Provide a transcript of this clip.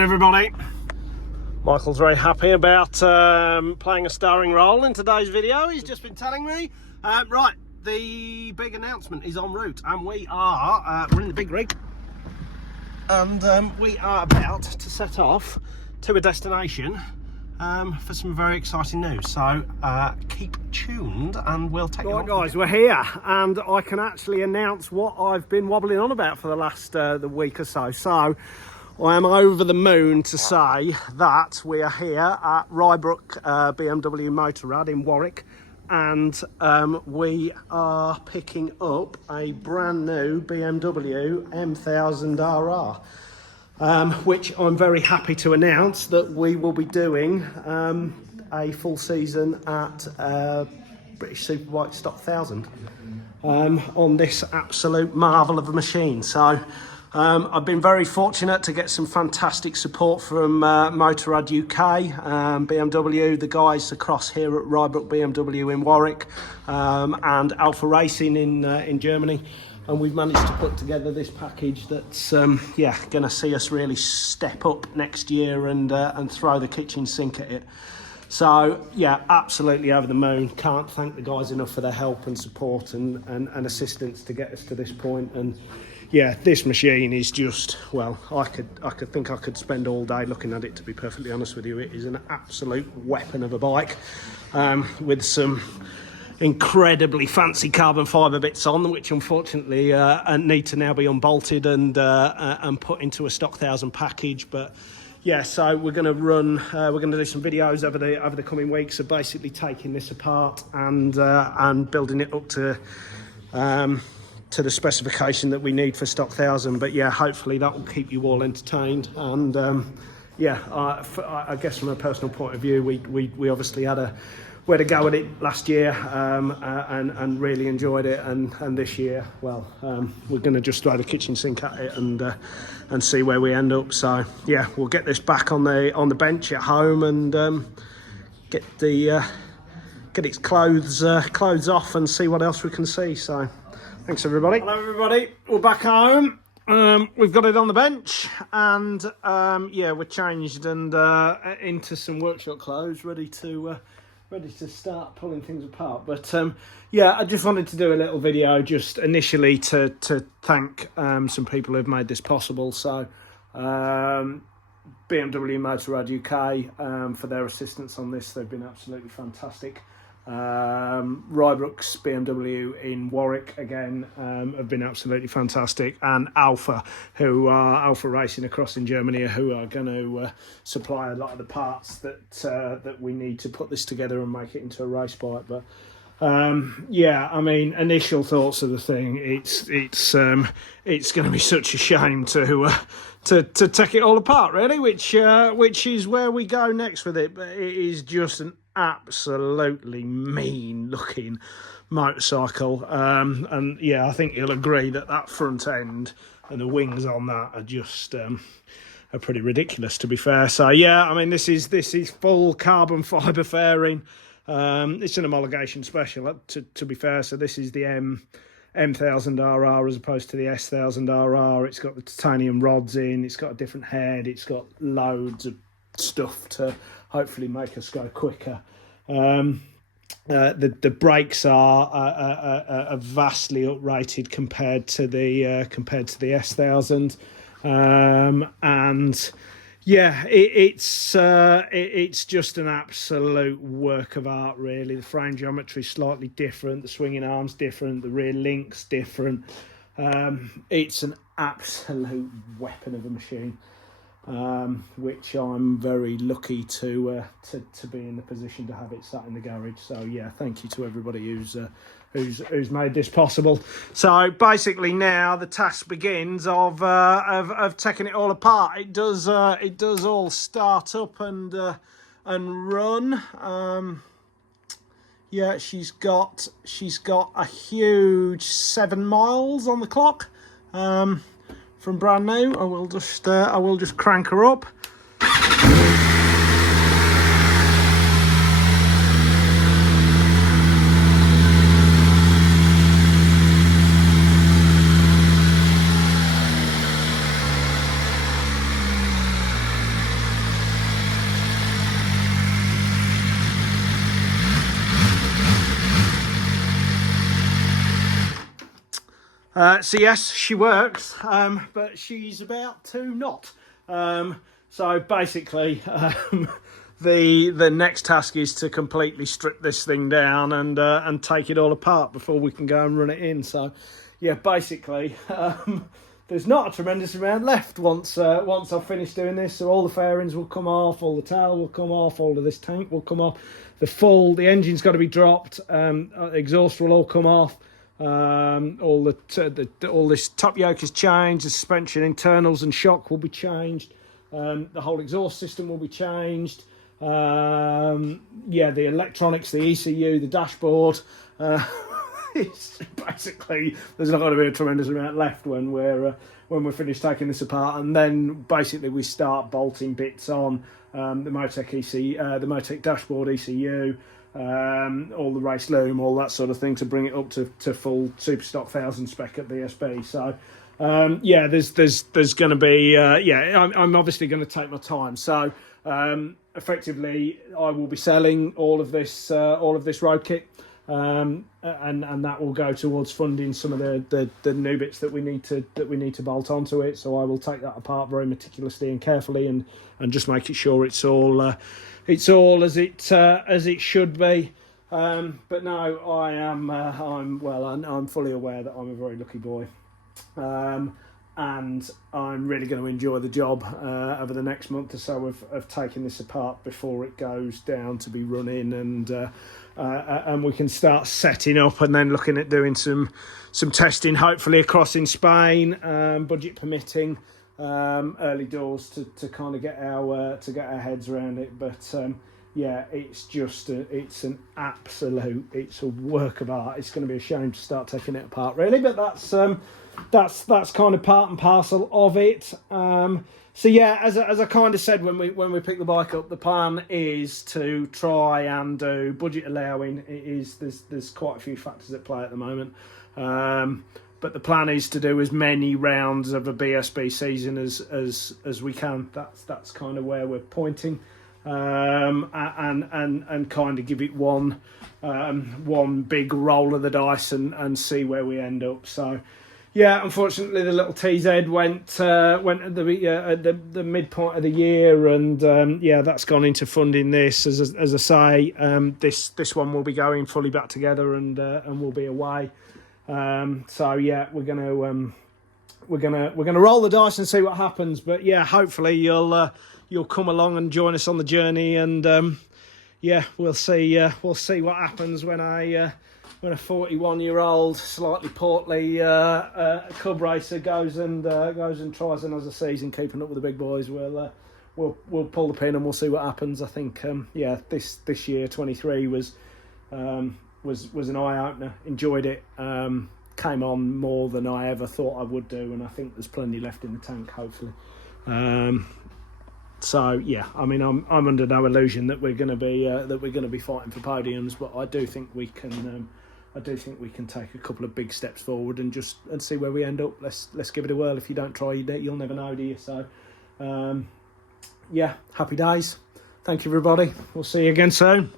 Morning everybody. Michael's very happy about playing a starring role in today's video. He's just been telling me. Right, the big announcement is en route and we are, we're in the big rig and we are about to set off to a destination for some very exciting news. So keep tuned and we'll take you on. Right guys, we're here and I can actually announce what I've been wobbling on about for the last the week or so. So I am over the moon to say that we are here at Rybrook BMW Motorrad in Warwick, and we are picking up a brand new BMW M1000RR, which I'm very happy to announce that we will be doing a full season at British Superbike Stock 1000 on this absolute marvel of a machine. So I've been very fortunate to get some fantastic support from Motorrad UK, BMW, the guys across here at Rybrook BMW in Warwick, and Alpha Racing in Germany, and we've managed to put together this package that's yeah, going to see us really step up next year and throw the kitchen sink at it. So yeah, absolutely over the moon. Can't thank the guys enough for their help and support and assistance to get us to this point. And yeah, this machine is just, well, I could spend all day looking at it, to be perfectly honest with you. It is an absolute weapon of a bike, with some incredibly fancy carbon fibre bits on, which unfortunately need to now be unbolted and put into a stock 1000 package. But yeah, so we're going to run, we're going to do some videos over the coming weeks of basically taking this apart and building it up to the specification that we need for stock 1000. But yeah, hopefully that will keep you all entertained. And yeah, I guess from a personal point of view, we obviously had a go at it last year and really enjoyed it, and this year, well, we're going to just throw the kitchen sink at it and see where we end up. So yeah, we'll get this back on the bench at home and get its clothes off and see what else we can see. So thanks everybody. Hello everybody, we're back home. We've got it on the bench and yeah, we're changed and into some workshop clothes, ready to start pulling things apart. But yeah, I just wanted to do a little video just initially to thank some people who've made this possible. So BMW Motorrad UK for their assistance on this. They've been absolutely fantastic. Rybrook's BMW in Warwick again have been absolutely fantastic, and Alpha, who are Alpha Racing across in Germany, who are going to supply a lot of the parts that we need to put this together and make it into a race bike. But yeah, I mean, initial thoughts of the thing, it's going to be such a shame to take it all apart, really, which is where we go next with it. But it is just an absolutely mean looking motorcycle, and yeah, I think you'll agree that front end and the wings on that are just are pretty ridiculous, to be fair. So yeah, I mean, this is full carbon fibre fairing. It's an homologation special, to be fair. So this is the M1000RR as opposed to the S1000RR. It's got the titanium rods in, it's got a different head, it's got loads of stuff to hopefully make us go quicker. The brakes are vastly uprated compared to the S1000, and yeah, it's just an absolute work of art, really. The frame geometry is slightly different, the swinging arm's different, the rear link's different. It's an absolute weapon of a machine, which I'm very lucky to be in the position to have it sat in the garage. So yeah, thank you to everybody who's made this possible. So basically now the task begins of taking it all apart. It does all start up and run. Yeah, she's got a huge 7 miles on the clock. From brand new. I will just crank her up. So yes, she works, but she's about to not. So basically, the next task is to completely strip this thing down and take it all apart before we can go and run it in. So yeah, basically, there's not a tremendous amount left once I've finished doing this. So all the fairings will come off, all the tail will come off, all of this tank will come off. The engine's got to be dropped. Exhaust will all come off. All this top yoke is changed. The suspension internals and shock will be changed. The whole exhaust system will be changed. Yeah, the electronics, the ECU, the dashboard. It's basically, there's not going to be a tremendous amount left when we're finished taking this apart, and then basically we start bolting bits on the Motec dashboard ECU, all the race loom, all that sort of thing to bring it up to full Superstock 1000 spec at BSB. So yeah, there's going to be I'm obviously going to take my time. So effectively, I will be selling all of this road kit. And that will go towards funding some of the new bits that we need to bolt onto it. So I will take that apart very meticulously and carefully, and just making sure it's all as it should be. But no, I'm fully aware that I'm a very lucky boy, and I'm really going to enjoy the job over the next month or so of taking this apart before it goes down to be run in, and we can start setting up and then looking at doing some testing, hopefully across in Spain, budget permitting, early doors to kind of get our heads around it. But yeah, it's a work of art. It's going to be a shame to start taking it apart, really, but that's kind of part and parcel of it. So yeah, as I kind of said when we picked the bike up, the plan is to try and do budget allowing. There's quite a few factors at play at the moment, but the plan is to do as many rounds of a BSB season as we can. That's kind of where we're pointing, and kind of give it one big roll of the dice and see where we end up. So. Yeah, unfortunately, the little TZ went at the midpoint of the year, and yeah, that's gone into funding this. As I say, this one will be going fully back together, and we'll be away. So yeah, we're gonna roll the dice and see what happens. But yeah, hopefully you'll come along and join us on the journey, and yeah, we'll see what happens when a 41-year-old, slightly portly cub racer goes and tries another season, keeping up with the big boys. We'll pull the pin and we'll see what happens. I think yeah, this year 23 was an eye opener. Enjoyed it. Came on more than I ever thought I would do, and I think there's plenty left in the tank, hopefully. So yeah, I mean, I'm under no illusion that we're going to be fighting for podiums, but I do think we can. I do think we can take a couple of big steps forward and see where we end up. Let's give it a whirl. If you don't try, you'll never know, do you? So, yeah, happy days. Thank you, everybody. We'll see you again soon.